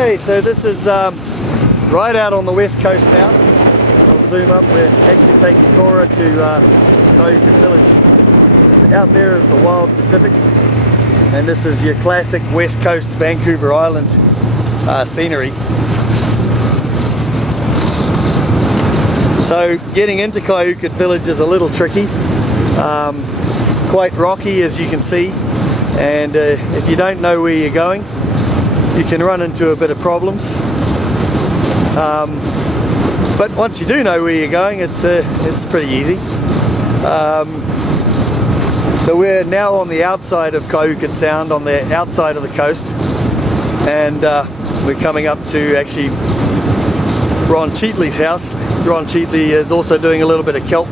Okay, so this is right out on the west coast now. I'll zoom up. We're actually taking Cora to Kyuquot Village. Out there is the wild Pacific, and this is your classic west coast Vancouver Island scenery. So getting into Kyuquot Village is a little tricky, quite rocky as you can see, and if you don't know where you're going, you can run into a bit of problems. But once you do know where you're going, it's pretty easy. So we're now on the outside of Kyuquot Sound, on the outside of the coast, and we're coming up to actually Ron Cheatley's house. Ron Cheatley is also doing a little bit of kelp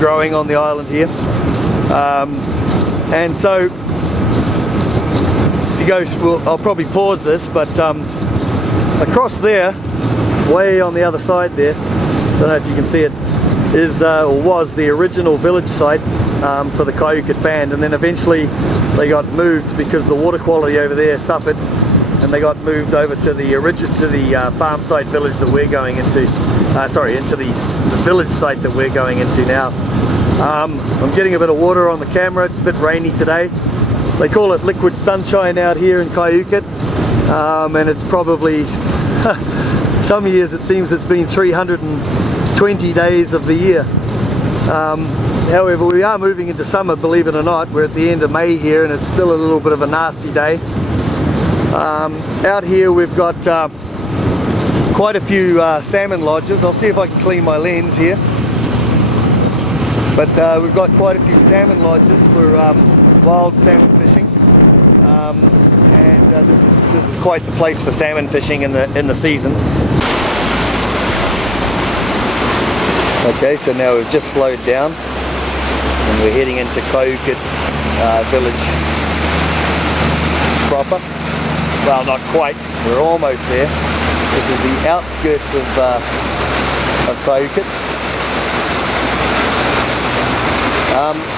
growing on the island here. And so if you go, well, I'll probably pause this, but across there, way on the other side there, don't know if you can see it, is or was the original village site for the Kyuquot band, and then eventually they got moved because the water quality over there suffered, and they got moved over to the farm site village that we're going into. Into the village site that we're going into now. I'm getting a bit of water on the camera. It's a bit rainy today. They call it liquid sunshine out here in Kyuquot, and it's probably some years it seems it's been 320 days of the year. However, we are moving into summer, believe it or not. We're at the end of May here, and it's still a little bit of a nasty day. Out here we've got quite a few salmon lodges. I'll see if I can clean my lens here. But we've got quite a few salmon lodges for wild salmon fishing, and this is quite the place for salmon fishing in the season. Okay, so now we've just slowed down, and we're heading into Kyuquot Village proper. Well, not quite. We're almost there. This is the outskirts of Kyuquot.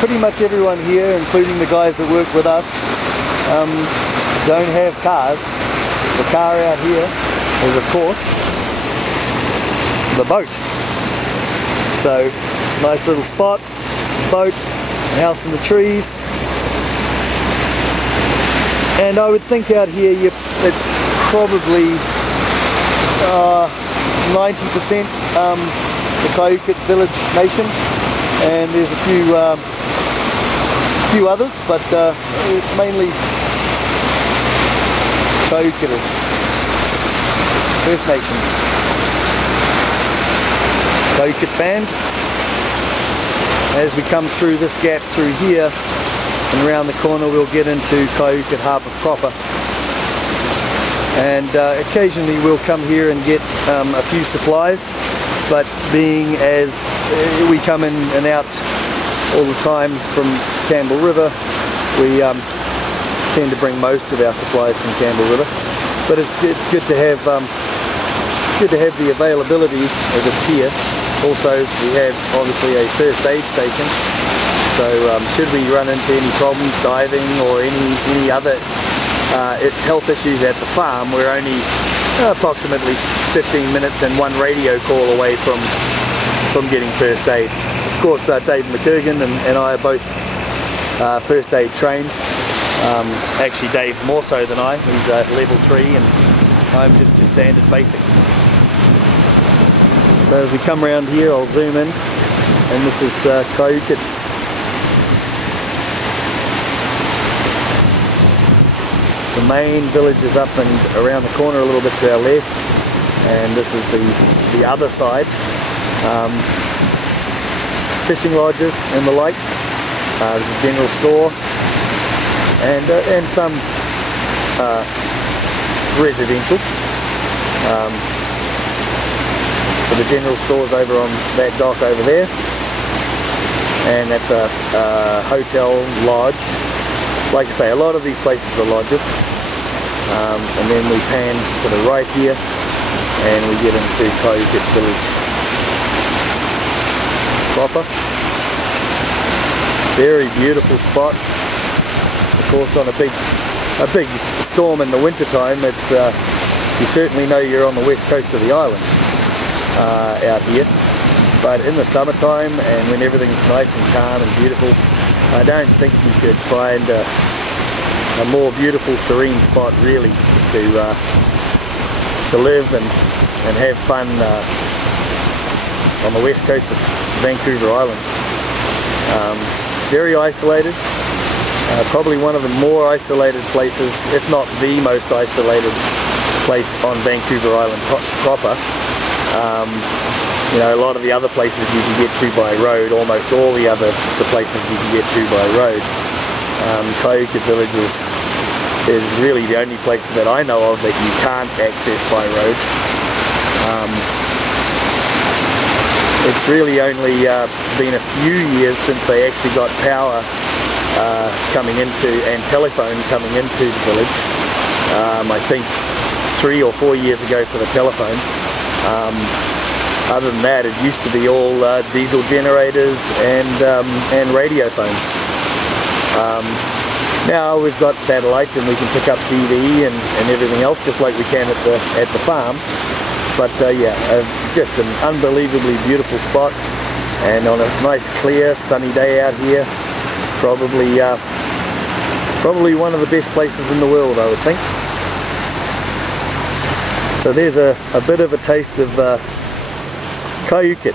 Pretty much everyone here, including the guys that work with us, don't have cars. The car out here is, of course, the boat. So, nice little spot, boat, house in the trees. And I would think out here it's probably 90% the Kyuquot Village Nation, and there's a few others, but it's mainly Kyuquoters, First Nations. Kyuquot band. As we come through this gap through here and around the corner, we'll get into Kyuquot Harbour proper. And occasionally we'll come here and get a few supplies, but being as we come in and out all the time from Campbell River, we tend to bring most of our supplies from Campbell River. But it's good to have the availability as it's here. Also, we have obviously a first aid station, so should we run into any problems diving or any other health issues at the farm, we're only approximately 15 minutes and one radio call away from getting first aid. Of course, Dave McKergan and I are both first aid trained. Actually, Dave more so than I. He's level 3, and I'm just your standard basic. So as we come around here, I'll zoom in, and this is Kyuquot. The main village is up and around the corner a little bit to our left, and this is the other side. Fishing lodges and the like. There's a general store and some residential. So the general store's over on that dock over there, and that's a hotel lodge. Like I say, a lot of these places are lodges. And then we pan to the right here, and we get into Kyuquot Village proper. Very beautiful spot. Of course, on a big storm in the winter time, it's you certainly know you're on the west coast of the island out here. But in the summertime, and when everything's nice and calm and beautiful, I don't think you could find a more beautiful, serene spot really to live and have fun on the west coast of Vancouver Island. Very isolated, probably one of the more isolated places, if not the most isolated place on Vancouver Island proper. You know, a lot of the other places you can get to by road, almost all the places you can get to by road. Kyuquot Village is really the only place that I know of that you can't access by road. It's really only been a few years since they actually got power coming into, and telephone coming into the village. I think 3 or 4 years ago for the telephone. Other than that, it used to be all diesel generators and radio phones. Now we've got satellite and we can pick up TV and everything else just like we can at the farm. But yeah, just an unbelievably beautiful spot, and on a nice clear sunny day out here, probably one of the best places in the world, I would think. So there's a bit of a taste of Kyuquot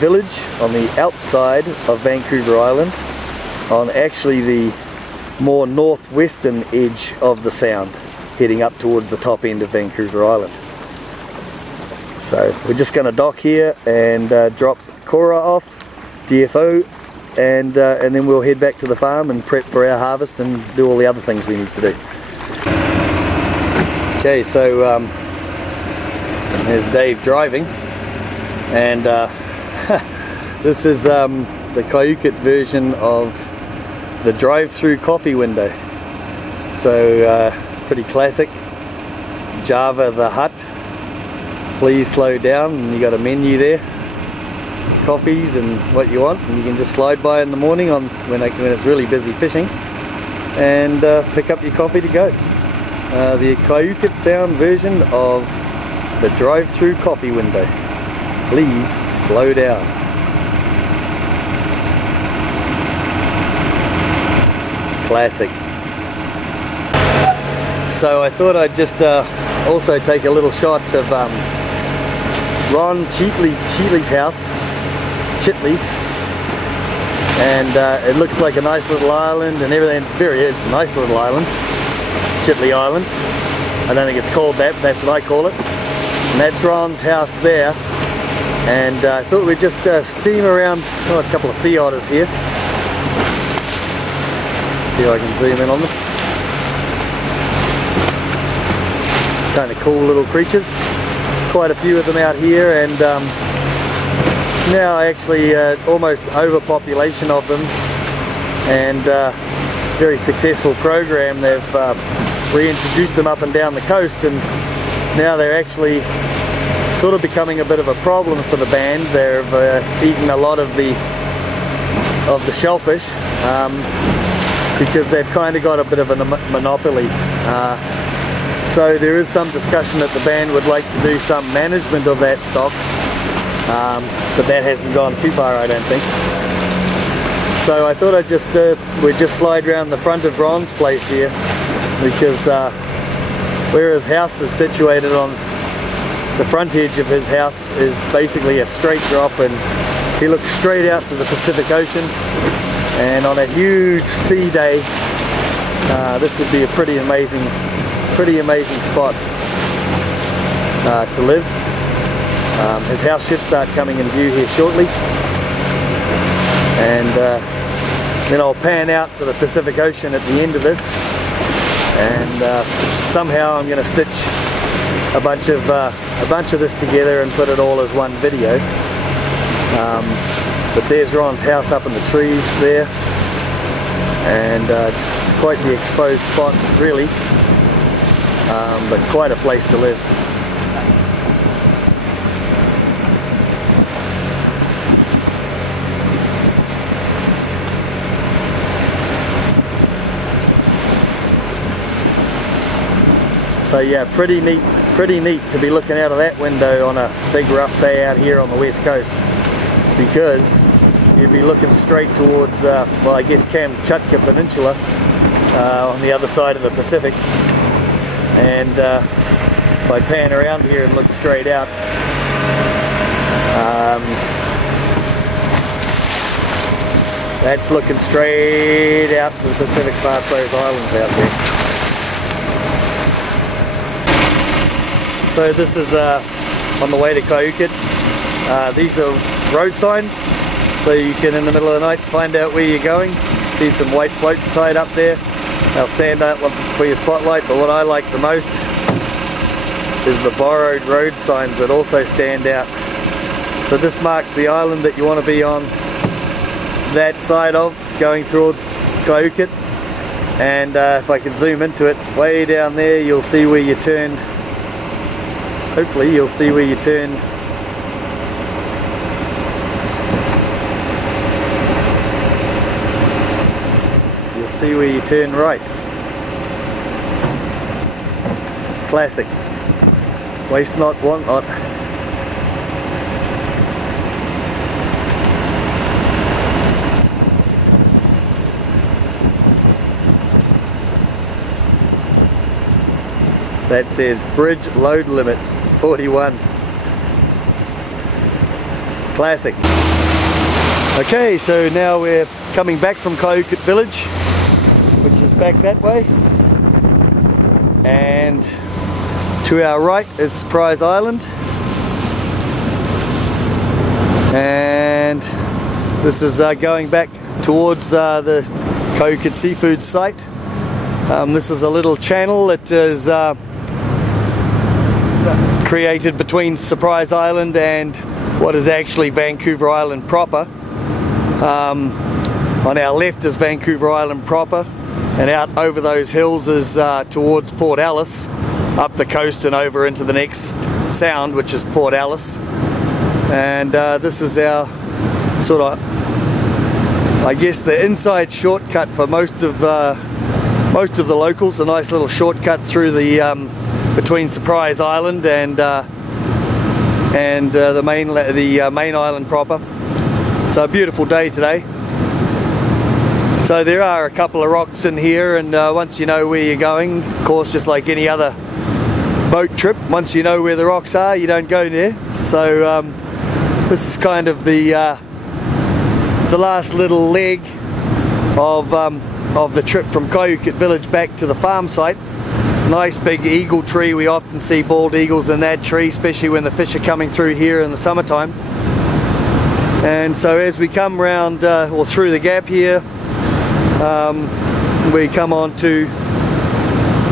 Village on the outside of Vancouver Island, on actually the more northwestern edge of the sound, heading up towards the top end of Vancouver Island. So we're just going to dock here and drop Cora off, DFO, and then we'll head back to the farm and prep for our harvest and do all the other things we need to do. Okay, so there's Dave driving, and this is the Kyuquot version of the drive-through coffee window. So pretty classic. Java the Hutt, please slow down, and you got a menu there, coffees and what you want, and you can just slide by in the morning on when it's really busy fishing and pick up your coffee to go. The Kyuquot sound version of the drive-through coffee window. Please slow down. Classic. So I thought I'd just also take a little shot of Ron Chitley's house, Chitley's, and it looks like a nice little island and everything. There it is, a nice little island, Chitley Island. I don't think it's called that, but that's what I call it. And that's Ron's house there. And I thought we'd just steam around. Oh, a couple of sea otters here. See if I can zoom in on them. Kind of cool little creatures. Quite a few of them out here, and now actually almost overpopulation of them, and very successful program. They've reintroduced them up and down the coast, and now they're actually sort of becoming a bit of a problem for the band. They've eaten a lot of the shellfish because they've kind of got a bit of a monopoly. So there is some discussion that the band would like to do some management of that stock, but that hasn't gone too far, I don't think. So I thought we'd just slide around the front of Ron's place here, because where his house is situated, on the front edge of his house is basically a straight drop, and he looks straight out to the Pacific Ocean. And on a huge sea day, this would be a pretty amazing spot to live. His house should start coming in view here shortly, and then I'll pan out to the Pacific Ocean at the end of this, and somehow I'm going to stitch a bunch of this together and put it all as one video. But there's Ron's house up in the trees there, and it's quite the exposed spot really, but quite a place to live. So yeah, pretty neat to be looking out of that window on a big rough day out here on the west coast, because you'd be looking straight towards, well, I guess Kyuquot Peninsula on the other side of the Pacific. And if I pan around here and look straight out, that's looking straight out to the Pacific past those islands out there. So this is on the way to Kyuquot. These are road signs, so you can in the middle of the night find out where you're going. See some white floats tied up there. They'll stand out for your spotlight, but what I like the most is the borrowed road signs that also stand out. So this marks the island that you want to be on that side of, going towards Kyuquot. And if I can zoom into it, way down there you'll see where you turn. Hopefully you'll see where you turn. You'll see where you turn right. Classic. Waste not, want not. That says bridge load limit 41. Classic. Okay, so now we're coming back from Kyuquot village, which is back that way, and to our right is Surprise Island, and this is going back towards the Kyuquot seafood site. This is a little channel that is created between Surprise Island and what is actually Vancouver Island proper. On our left is Vancouver Island proper, and out over those hills is towards Port Alice, up the coast and over into the next sound, which is Port Alice. And this is our sort of, I guess, the inside shortcut for most of the locals. A nice little shortcut through the between Surprise Island and the main island proper. So a beautiful day today. So there are a couple of rocks in here, and once you know where you're going, of course, just like any other boat trip, once you know where the rocks are, you don't go there. So this is kind of the last little leg of the trip from Kyuquot village back to the farm site. Nice big eagle tree. We often see bald eagles in that tree, especially when the fish are coming through here in the summertime. And so as we come round or through the gap here, we come on to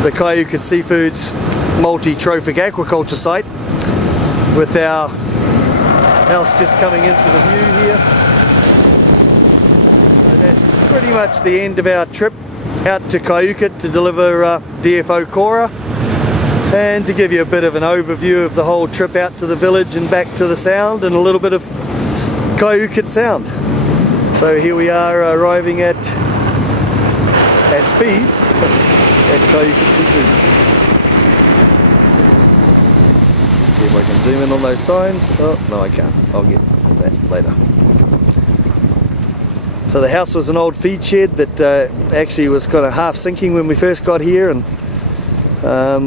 the Kyuquot Seafoods Multi-trophic Aquaculture site, with our house just coming into the view here. So that's pretty much the end of our trip out to Kyuquot to deliver DFO Cora, and to give you a bit of an overview of the whole trip out to the village and back to the sound, and a little bit of Kyuquot Sound. So here we are arriving at speed at Kyuquot Seafoods. See if I can zoom in on those signs. Oh no, I can't. I'll get that later. So the house was an old feed shed that actually was kind of half sinking when we first got here, and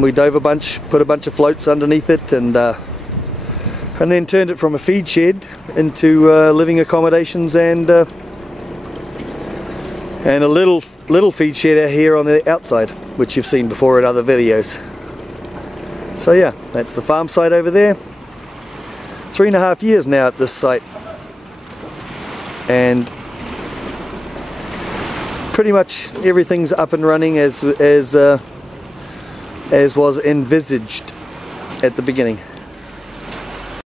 we dove a bunch, put a bunch of floats underneath it, and then turned it from a feed shed into living accommodations and a little feed shed out here on the outside, which you've seen before in other videos. So yeah, that's the farm site over there. 3.5 years now at this site, and pretty much everything's up and running as was envisaged at the beginning.